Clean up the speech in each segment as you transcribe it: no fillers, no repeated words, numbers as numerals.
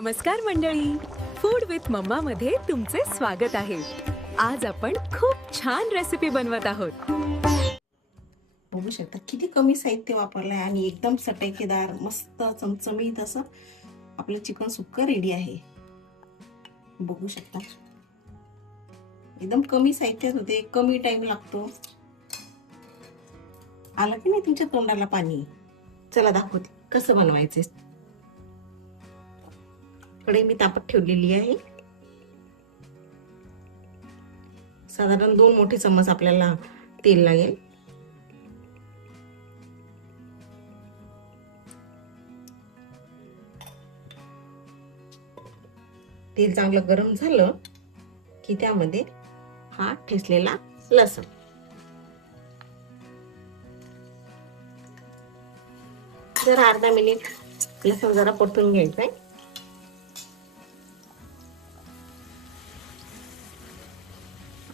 नमस्कार मंडळी, food with mamma मध्ये तुमचे स्वागत आहे. आज आपण खूप छान रेसिपी बनवत आहोत. बघू शकता किती कमी साहित्य वापरलंय आणि एकदम चटकेदार मस्त चमचमीत असं आपलं चिकन सुक्का रेडी आहे. बघू शकता एकदम कमी साहित्यात होते, कमी टाइम लागतो. आलं की नाही तुमच्या तोंडाला पाणी? चला दाखवते कसं बनवायचं. कढई मी तापत ठेवलेली आहे. साधारण 2 मोठे चम्मच आपल्याला तेल लागेल. तेल चांगलं गरम झालं की त्यामध्ये हा ठेचलेला लसूण, जरा अर्धा मिनिट लसूण जरा परतून घ्यायचंय.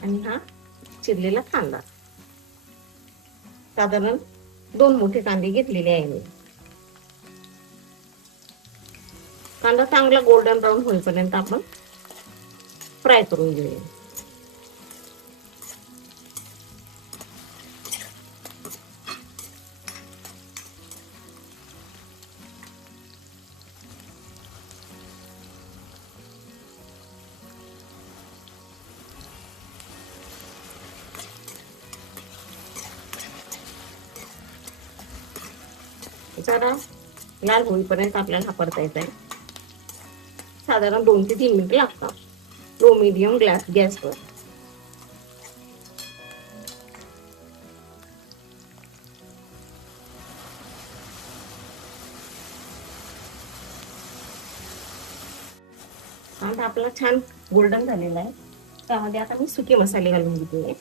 आणि हा चिरलेला कांदा, साधारण 2 मोठे कांदे घेतलेले आहे मी. कांदा चांगला गोल्डन ब्राऊन होईपर्यंत आपण फ्राय करून घेऊया. जरा लाल होईपर्यंत आपल्याला परतायचा आहे. साधारण 2 ते 3 मिनिट लागतात लो मीडियम गॅसवर. कांदा आपला छान गोल्डन झालेला आहे. त्यामध्ये आता मी सुके मसाले घालून घेते.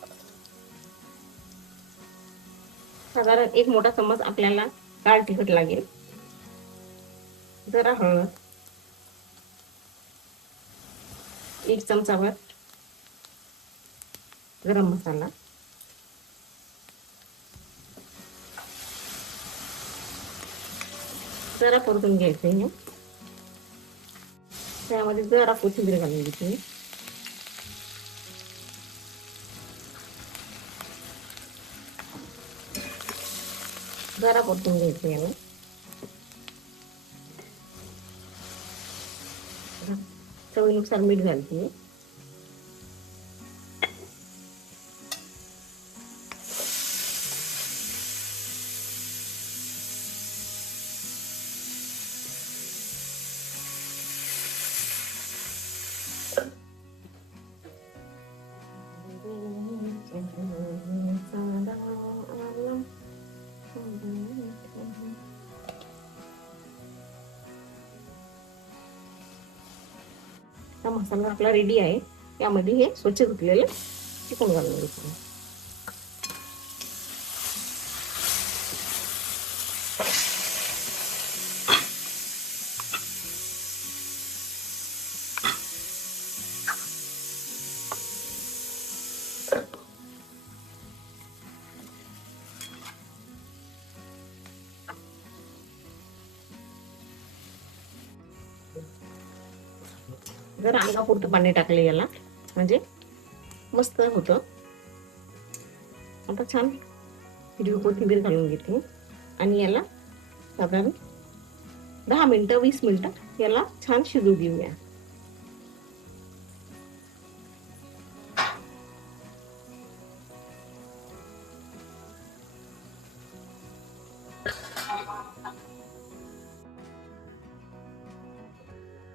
साधारण 1 मोठा चम्मच आपल्याला लाल तिखट लागेल, जरा हळद, 1 चमचाभर गरम मसाला, जरा परतून घ्यायचं. त्यामध्ये जरा कोथिंबीर घालून घ्यायची. जरा परतून घ्यायचं याला. चवीनुसार मीठ घालते. मसाला आपला रेडी आहे. यामध्ये हे स्वच्छ धुतलेलं चिकन घालून घ्यायचं. जर अंगापुरतं पाणी टाकले याला म्हणजे मस्त होतं. आता छान हिरवी कोथिंबीर घालून घेते आणि याला साधारण 10 मिनिटं 20 मिनिटं याला छान शिजू देऊया.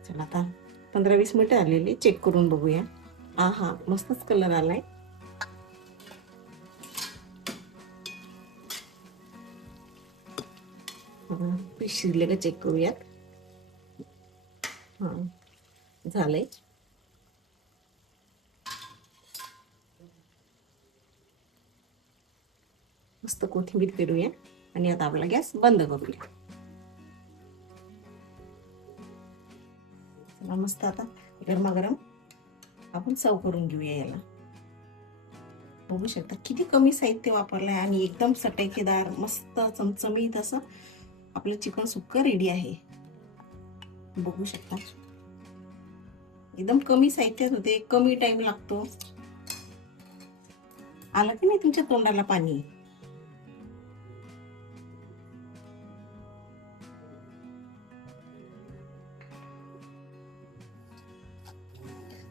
चला आता 15-20 मिनिटं आलेली चेक करून बघूया. हा मस्तच कलर आलाय. पीस शिजले का चेक करूयात. हा झालंय. मस्त कोथिंबीर पेरूया आणि आता आपला गॅस बंद करूया. मस्त आता गरमागरम आपण सर्व करून घेऊया याला. बघू शकता किती कमी साहित्य वापरलंय आणि एकदम चटकेदार मस्त चमचमीत असं आपलं चिकन सुक्का रेडी आहे. बघू शकता एकदम कमी साहित्यात होते, कमी टाइम लागतो. आलं की नाही तुमच्या तोंडाला पाणी?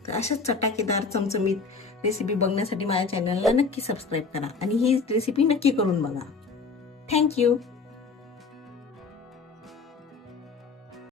तर अशाच चटाकेदार चमचमीत रेसिपी बघण्यासाठी माझ्या चॅनलला नक्की सबस्क्राईब करा आणि ही रेसिपी नक्की करून बघा. थँक्यू.